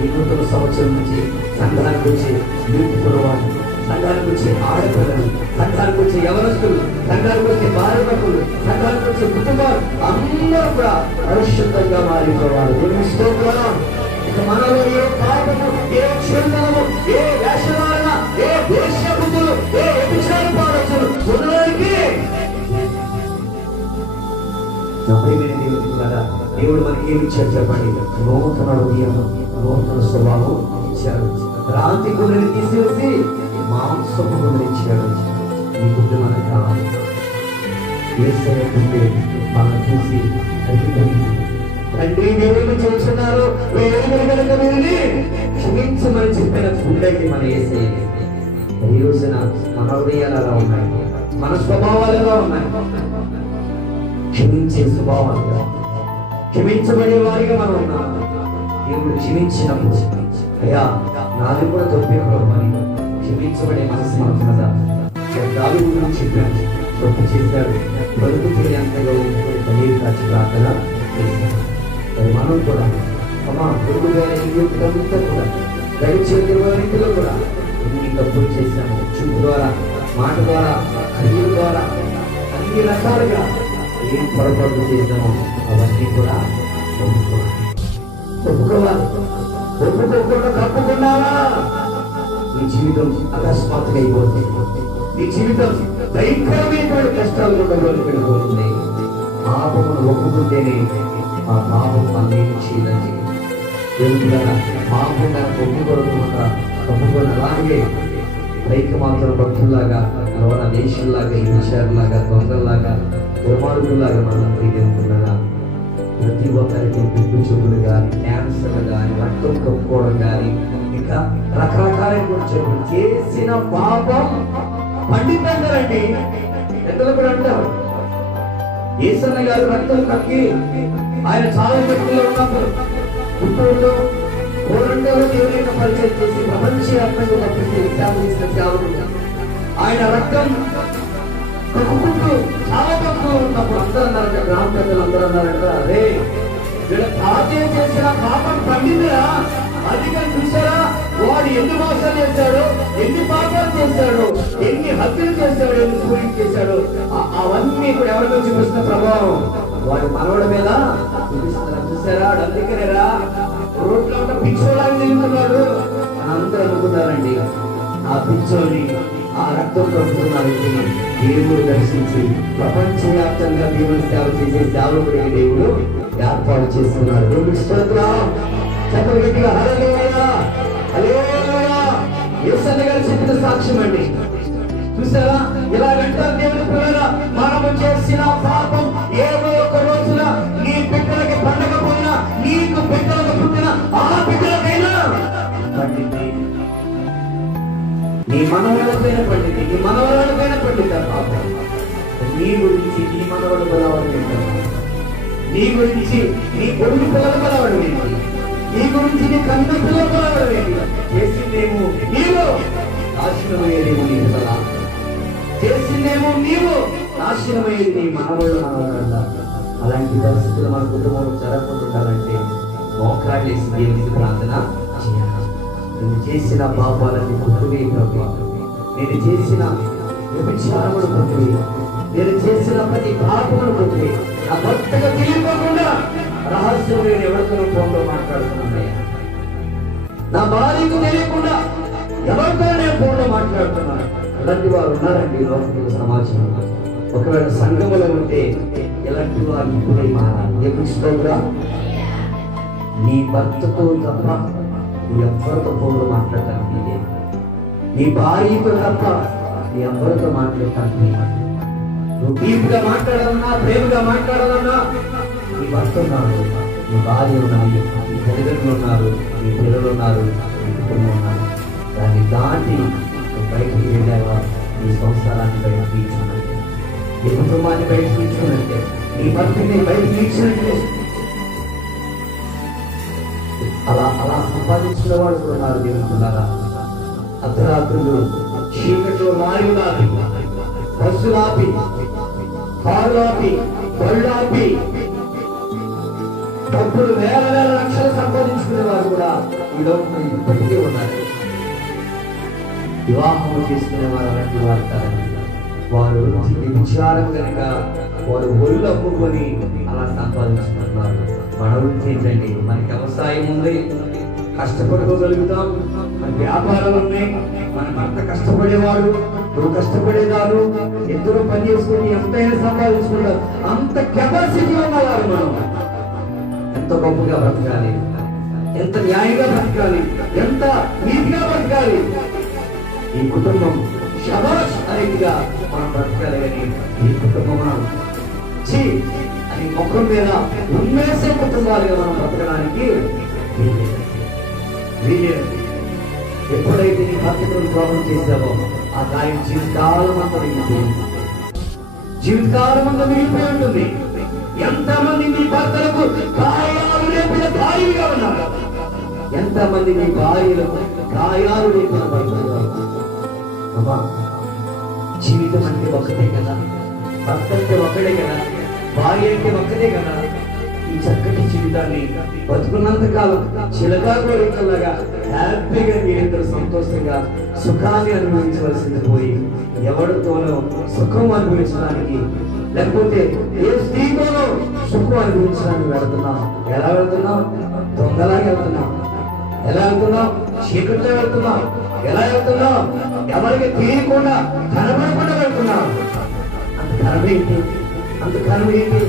ఈ నూతన సంవత్సరం నుంచి సంఘానికి వచ్చే యూత్ కురవాళ్ళు, సంఘానికి వచ్చే ఆడపిల్లలు, సంఘానికి వచ్చే యవనస్తులు, సంఘానికి వచ్చే భార్యభర్తలు, సంఘానికి వచ్చే కుటుంబాలు అందరూ కూడా పరిశుద్ధంగా మారిపోవాలి. దేవుని స్తోత్రం. ఇక మనలో ఏ పాపము, ఏ క్షేమము, ఏ వేషధారణ, ఏ వేశ్యబుద్ధులు, ఏ వ్యభిచార పాలకులు ఉండడానికి దేవుడు మనకి ఏమి ఇచ్చాడు చెప్పండి? నూతన హృదయం, నూతన స్వభావం ఇచ్చాడు. రాతి గుండెని తీసేసి మాంసపు గుండె ఇచ్చాడు. ఈ గుండె మనకు కావాలి. యేసయ్య గుండె మనం చూసి తండ్రి మీరేమి చేస్తున్నారు, కనుక వీరిని క్షమించమని చెప్పిన గుండెకి మన యేసయ్య. ఈ రోజున మన హృదయాలు ఎలా ఉన్నాయి, మన స్వభావాలు ఎలా ఉన్నాయి? క్షమించే స్వభావాలుగా, క్షమించబడే వారిగా మనం ఉన్నాం. దేవుడు క్షమించినప్పుడు అయ్యా నాది కూడా తప్పే ప్రభాని క్షమించబడే మనసు మనకు కదా. దావీదు గురించి చెప్పాడు, తప్పు చేశాడు, బతుకు తెలియంతగా నీరు కాచి ప్రార్థన చేశాడు. మరి మనం కూడా అమ్మా పొరుగు కూడా గడిచిన 20 కూడా ఎన్ని తప్పులు చేశాము, చూపు ద్వారా, మాట ద్వారా, కన్నీరు ద్వారా, అన్ని రకాలుగా ఏం పొరపాటు చేశామో అవన్నీ కూడా ఒప్పుకోవాలి. ఒప్పుకోకుండా తప్పుకున్నావా నీ జీవితం అకస్మాత్తుగా అయిపోతుంది. నీ జీవితం భయంకరమైనటువంటి కష్టాలు కూడా వెళ్ళిపోతుంది. పాపమును ఒప్పుకుంటేనే ఆ పాపం అన్ని చేయదని దేవుడు పాపం ఒప్పుకొని అలాగే పైకి మాత్రం భక్తుల్లాగా, లోన దేశంలాగా, హింసారులాగా, దొంగల్లాగా, దుర్మార్గుల్లాగా మనం ప్రియనుకున్నారా? ప్రతి ఒక్కరికి గుడ్డు చూపులు కానీ, క్యాన్సర్ కానీ, రక్తం కప్పుకోవడం కానీ, ఇంకా రకరకాల చేసిన పాపం పండితంగారండి. పెద్దలు కూడా అంటారు, యేసయ్య గారు రక్తం కక్కి ఆయన చాలా వ్యక్తులు ఉన్నప్పుడు పుట్టూరులో కోరంటలో దేవుని పరిచయం చేసి ప్రపంచవ్యాప్తంగా పంపిస్తే విచారణ చేసిన సేవకుడు ఆయన రక్తం కక్కుకుంటూ చాలా తక్కువ ఉన్నప్పుడు అందరూ అన్నారంట, గ్రామ పెద్దలు అందరూ అన్నారంట, అరే వీళ్ళ తాతయ్య చేసిన పాపం పండిందిరా, అందుకని చూసారా వాడు ఎన్ని మోసాలు చేశాడు, ఎన్ని పాపాలు చేశాడు, ఎన్ని హత్యలు చేశాడు, ఎన్ని సూర్యులు చేశాడు, అవన్నీ కూడా ఎవరి మీద చూపిస్తున్న ప్రభావం వాడి మనవడి మీద చూపిస్తున్నారు. చూసారా అందుకనేరా రోడ్లో ఉన్న పిచ్చోలాగా తిరుగుతున్నాడు అని అందరూ అనుకున్నారండి. ఆ పిచ్చోని, ఆ రక్తం కప్పుకున్న వ్యక్తిని దేవుడు దర్శించి ప్రపంచవ్యాప్తంగా దేవుని సేవ చేసే సేవకుడికి దేవుడు ఏర్పాటు చేస్తున్నారు. దేవుడి స్తోత్రం. చెప్పగట్టిగా హల్లెలూయా, హల్లెలూయా. యేసయ్య గారు చెప్పిన సాక్ష్యం అండి. చూసారా ఇలాగంటారు దేవుని పిల్లరా, మనము చేసిన పాపం ఏదో ఒక రోజున నీ బిడ్డలకి పండగ పోయినా, నీకు బిడ్డలకు పుట్టిన ఆ బిడ్డలకైనా పండింది, నీ మనవలపైన పండింది, నీ మనవరాలపైన పండింది ఆ పాపం. నీ గురించి నీ మనవడు బలవాడు, నీ గురించి నీ కొడుకు పిల్లలు బలవాడు, నీ గురించి నీ కన్న పిల్లలు బలవాడు. చేసిందేమో నీవు, నాశనమయ్యేదేమో నీ పిల్లల, చేసిందేమో నీవు, నాశనమయ్యేది నీ మనవడు మనవరాల. అలాంటి పరిస్థితులు మన కుటుంబంలో జరగకుండా ఉండాలంటే మోకాళ్ళేసి దేవునికి ప్రార్థన చేయాలి. నేను చేసిన పాపాలని కొట్టువే ప్రభు, నేను చేసిన వ్యభిచారములు కొట్టువే, నేను చేసిన ప్రతి పాపములు కొట్టువే. నా భర్తగా తెలియకుండా రహస్యం నేను ఎవరితో ఫోన్లో మాట్లాడుతున్నానయ్యా, నా భార్యకు తెలియకుండా ఎవరితో నేను ఫోన్లో మాట్లాడుతున్నాను. అలాంటి వారు ఉన్నారండి లోకంలో, సమాజంలో. ఒకవేళ సంఘములో ఉంటే ఎలాంటి వారు ఇప్పుడే మారాలి. ఎప్పుడుగా నీ భర్తతో తప్ప నీ ఎవరితో ఫోన్లో మాట్లాడటానికి లేదు. నీ భార్యతో తప్ప నీ ఎవరితో మాట్లాడటానికి లేదు. నువ్వు డీప్గా మాట్లాడాలన్నా, ప్రేమగా మాట్లాడాలన్నా నీ భర్త ఉన్నారు, నీ భార్య ఉన్నారు, నీ తల్లిదండ్రులు ఉన్నారు, నీ పిల్లలు ఉన్నారు, నీ కుటుంబం ఉన్నారు. దాన్ని దాటి నువ్వు బయటికి వెళ్ళావా, నీ సంసారాన్ని బయటకు తీర్చుకున్నట్టే, నీ కుటుంబాన్ని బయటకు తీర్చుకున్నట్టే, నీ భర్తని బయటకు తీర్చినట్టే. అలా సంపాదించిన వాడు కూడా ఉన్నారు. దేవుడున్నారా? అర్ధరాత్రులు చీకట్లో రాయులాపి, బస్సులాపి, కారులాపి, బళ్ళాపి డబ్బులు వేల లక్షలు సంపాదించుకునే వారు కూడా ఈ లోకంలో ఇప్పటికే ఉన్నారు. వివాహం చేసుకునే వారు అలాంటి వారు కాదండి. వారు విచారం కనుక వారు ఒళ్ళు అమ్ముకొని అలా సంపాదించుకుంటున్నారు. మన వృత్తి ఏంటండి? మనకి వ్యవసాయం ఉంది, కష్టపడుకోగలుగుతాం. మన వ్యాపారాలు ఉన్నాయి, మన భర్త కష్టపడేవాడు, నువ్వు కష్టపడేదాడు, ఇద్దరు పని చేసుకుని ఎంతైనా సంపాదించుకుంటారు. అంత కెపాసిటీ ఉన్నవారు మనం. ఎంత గొప్పగా బ్రతకాలి, ఎంత న్యాయంగా బ్రతకాలి, ఎంత నీతిగా బ్రతకాలి. ఈ కుటుంబం శబాష్ అనేదిగా మనం బ్రతకాలి. కానీ ఈ కుటుంబం అని ముఖం మీద ఉమ్మేసే కుటుంబాలుగా మనం బ్రతకడానికి వీలేదు. ఎప్పుడైతే నీ భక్తులు ద్రోహం చేశావో ఆ గాయం జీవితకాలం అంతా మిగిలిపోయి ఉంటుంది. ఎంతమంది మీ భర్తలకు గాయాలు లేపిన భార్యగా ఉన్నారు, ఎంతమంది మీ భార్యలకు గాయాలు లేపిన భర్తలుగా ఉన్నారు. జీవితం అంటే ఒక్కటే కదా, భర్త అంటే ఒక్కడే కదా, భార్య అంటే ఒక్కటే కదా. ఈ చక్కటి జీవితాన్ని బతుకున్నంత కాలం చిలకా కోరికలాగా హ్యాపీగా మీరిద్దరు సంతోషంగా సుఖాన్ని అనుభవించవలసింది పోయి ఎవరితోనో సుఖం అనుభవించడానికి, లేకపోతే ఏ స్త్రీతోనో సుఖం అనుభవించడానికి వెళుతున్నాం. ఎలా వెళ్తున్నాం? దొంగలాగా వెళ్తున్నాం. ఎలా వెళ్తున్నాం? చీకట్లో వెళ్తున్నాం. ఎలా వెళ్తున్నాం? ఎవరికి తెలియకుండా కనబడకుండా వెళ్తున్నాం. అంత కనబ ఏంటి?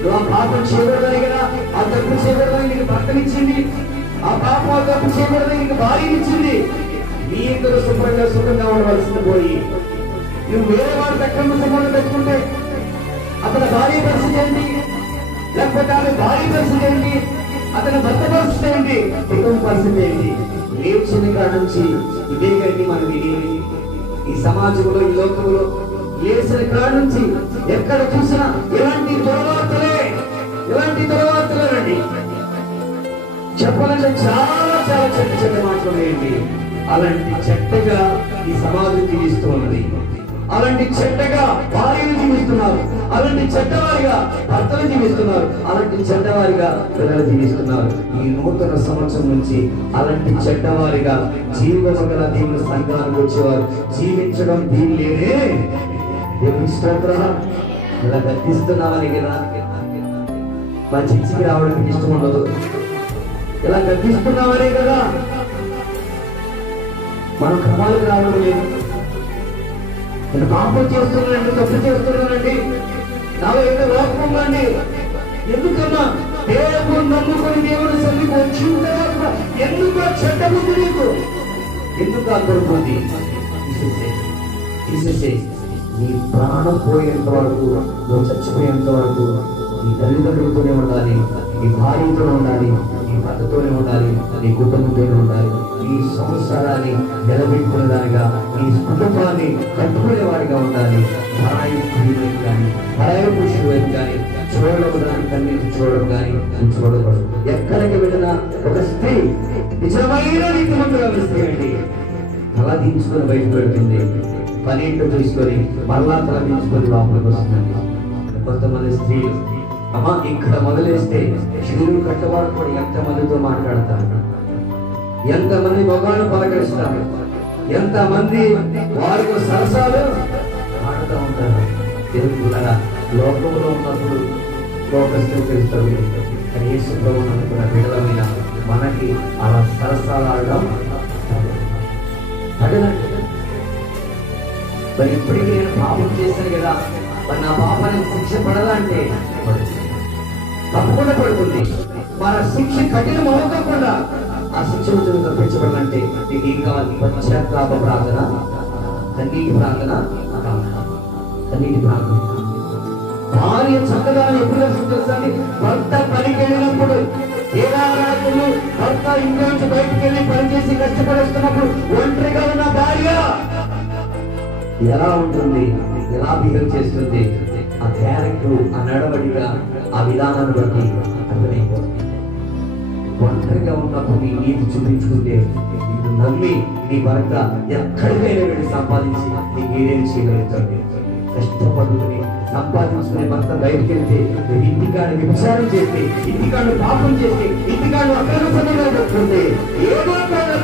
నువ్వు ఆ పాపం చేయకూడదని కదా, ఆ తప్పు చేయకూడదని నీకు భర్తనిచ్చింది, ఆ పాపం ఆ తప్పు చేయకూడదని నీకు భార్యనిచ్చింది. నీ ఇద్దరు సుఖంగా ఉండవలసింది పోయి నువ్వు వేరే వాడు తక్కువ సంబంధం పెట్టుకుంటే అతని భార్య పరిస్థితి ఏంటి? లేకపోతే ఆమె భార్య పరిస్థితి ఏంటి? అతని భర్త పరిస్థితి ఏంటి? కుటుంబ పరిస్థితి ఏంటి? లేచిన కాడ నుంచి ఇదే కండి మనం వినేది. ఈ సమాజంలో, ఈ లోకంలో లేచిన కాడ నుంచి ఎక్కడ చూసినా ఇలాంటి దుర్వార్తలేనండి. చెప్పాలంటే చాలా చెడ్డ మాట్లాడేయండి. అలాంటి చెడ్డగా ఈ సమాజం జీవిస్తూ ఉన్నది. అలాంటి చెడ్డగా భార్యను జీవిస్తున్నారు, అలాంటి చెడ్డవారిగా భర్తలు జీవిస్తున్నారు, అలాంటి చెడ్డవారిగా పిల్లలు జీవిస్తున్నారు. ఈ నూతన సంవత్సరం నుంచి అలాంటి చెడ్డవారిగా జీవము గల దేవుని సంఘానికి వచ్చేవారు జీవించడం వీల్లేనే. దేవుని స్తోత్రం. ఇలా గద్దిస్తున్నామని కదా మా చర్చికి రావడానికి ఇష్టం ఉండదు. ఇలా గద్దిస్తున్నామనే కదా మనం క్రమాలకు రావడం లేదు. నేను పాపం చేస్తున్నానండి, తప్పు చేస్తున్నానండి, నాలో ఏదో లోపం ఉందండి. ఎందుకన్నా దేవుడు నమ్ముకొని దేవుని సన్నిధికి వచ్చిన తర్వాత ఎందుకు చెడ్డ బుద్ధి నీకు? ఎందుకు అందరుకుంది? తీసేసే. నీ ప్రాణం పోయేంత వరకు, నువ్వు చచ్చిపోయేంత వరకు నీ తల్లిదండ్రులతోనే ఉండాలి, నీ భార్యతోనే ఉండాలి, నీ భర్తతోనే ఉండాలి, నీ కుటుంబంతోనే ఉండాలి. నీ సంసారాన్ని నిలబెట్టుకునేదానిగా, నీ కుటుంబాన్ని కట్టుకునేవాడిగా ఉండాలి. పరాయి స్త్రీలకు కానీ, పరాయి పురుషుల వైపు కానీ చూడడానికి కన్నీటి చూడడం కానీ చూడకూడదు. ఎక్కడికి వెళ్ళినా ఒక స్త్రీ నిజమైన నీతిమంతుగా విస్తేయండి తల దించుకొని బయట పెడుతుంది, పనేంటో తీసుకొని మళ్ళా తల దించుకొని లోపలికి వస్తుందండి. కొంతమంది స్త్రీలు అమ్మా ఇక్కడ మొదలేస్తే శివుడు కట్టవాడు కూడా ఎంతమందితో మాట్లాడతారు, ఎంతమంది మొగాళ్ళు పలకరిస్తారు, ఎంతమంది వారికి సరసాలు ఆడుతూ ఉంటారు. దేవుడులారా లోకంలో ఉన్నప్పుడు లోకస్తులు తెలుస్తారు, కానీ యేసు ప్రభువును అనుకున్న బిడ్డలమైన మనకి అలా సరసాలు ఆడడం అడగండి. మరి ఇప్పటికీ నేను పాపం చేశాను కదా, మరి నా పాపానికి శిక్ష పడదా అంటే తప్పకుండా పడుతుంది. మన శిక్ష కఠినం అవ్వకుండా ఆ శిక్ష నుంచి తప్పించబడాలంటే నీకు ఏం కావాలి? పశ్చాత్తాప ప్రార్థన, కన్నీటి ప్రార్థన, కన్నీటి ప్రార్థన. భార్య చక్కగా ఎప్పుడు తెలుసండి, భర్త పనికి వెళ్ళినప్పుడు ఏడారాత్రులు భర్త ఇంట్లో నుంచి బయటకు వెళ్ళి పనిచేసి కష్టపడేస్తున్నప్పుడు ఒంటరిగా ఉన్న భార్య ఎలా ఉంటుంది, ఎలా బిహేవ్ చేస్తుంది, ఆ క్యారెక్టర్, ఆ నడవడిగా, ఆ విధానాన్ని బట్టి అర్థమైపోతుంది. ఒంటరిగా ఉన్నప్పుడు నీ నీతి చూపించుకుంటే నిన్ను నమ్మి నీ భర్త ఎక్కడికైనా వెళ్ళి సంపాదించి నీకు ఏదేమి చేయగలుగుతాడు. కష్టపడుకుని సంపాదించుకునే భర్త బయటకు వెళ్తే ఇంటికాడిని విచారం చేస్తే, ఇంటికాడు పాపం చేస్తే, ఇంటికాడు అక్రమ పెట్టుకుంటే ఏదో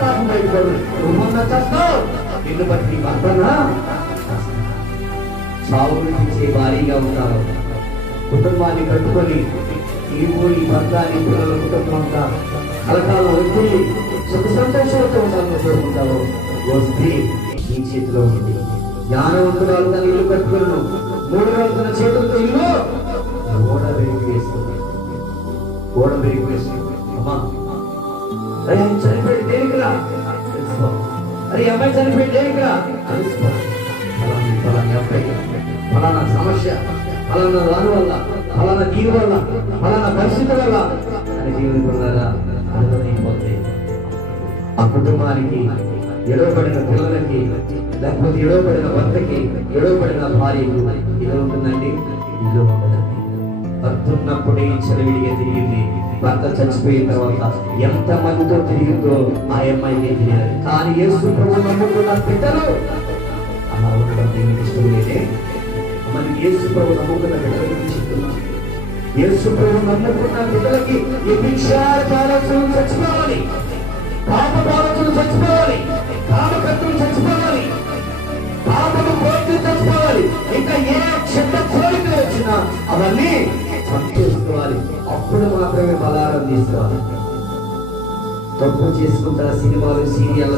పాపం బయటపడు నువ్వు చేస్తావు. నిన్ను బట్టి నీ భర్తనా సాగునిచ్చే భారీగా ఉంటారు. కుటుంబాన్ని కట్టుకొని నీవు నీ భర్త నీ పిల్లల కుటుంబం అంతా కలకాలం వచ్చి సుఖ సంతోషాలతో కోరుకుంటావు. వస్తే నీ చేతిలో ఉంది. జ్ఞానవంతురాలు తన ఇల్లు కట్టుకున్నాను, 3 రోజులు తన చేతులతో ఇల్లు ఓడ బెరికి వేస్తుంది. అమ్మా అరే చనిపోయి దేనికిరా తెలుసుకో, అరే అమ్మాయి చనిపోయి దేనికిరా తెలుసుకో. ఫలానా అబ్బాయి, ఫలానా సమస్య, ఫలానా దాని వల్ల, ఫలానా దీని వల్ల, ఫలానా పరిస్థితి వల్ల అని జీవితంలో అర్థమైపోతే ఆ కుటుంబానికి, ఎడవబడిన పిల్లలకి, లేకపోతే ఎడవబడిన భర్తకి, ఎడవబడిన భార్యకు ఇల్లు ఉంటుందండి, ఇల్లు ఉండదండి. భర్త ఉన్నప్పుడే చెలవిడిగా తిరిగింది, భర్త చచ్చిపోయిన తర్వాత ఎంత మందితో తిరిగిందో ఆ అమ్మాయికి తెలియదు. కానీ యేసు ప్రభువు నమ్ముకున్న బిడ్డలు అలా ఉండడం దేవునికి ఇష్టం లేదే. మనకి యేసు ప్రభువు నమ్ముకున్న బిడ్డల గురించి చెప్తున్నాం. యేసు ప్రభువు నమ్ముకున్న బిడ్డలకి ఈ భిక్షాచారకులు చచ్చిపోవాలి, పాప బాలకులు చచ్చిపోవాలి, కామకర్తలు చచ్చిపోవాలి, పాపము కోర్టులు చచ్చిపోవాలి. ఇంకా ఏ చెడ్డ కోరికలు వచ్చినా అవన్నీ సంతోషించుకోవాలి. అప్పుడు మాత్రమే బలారం తీసుకోవాలి. తప్పు చేసుకుంటా సినిమాలు, సీరియల్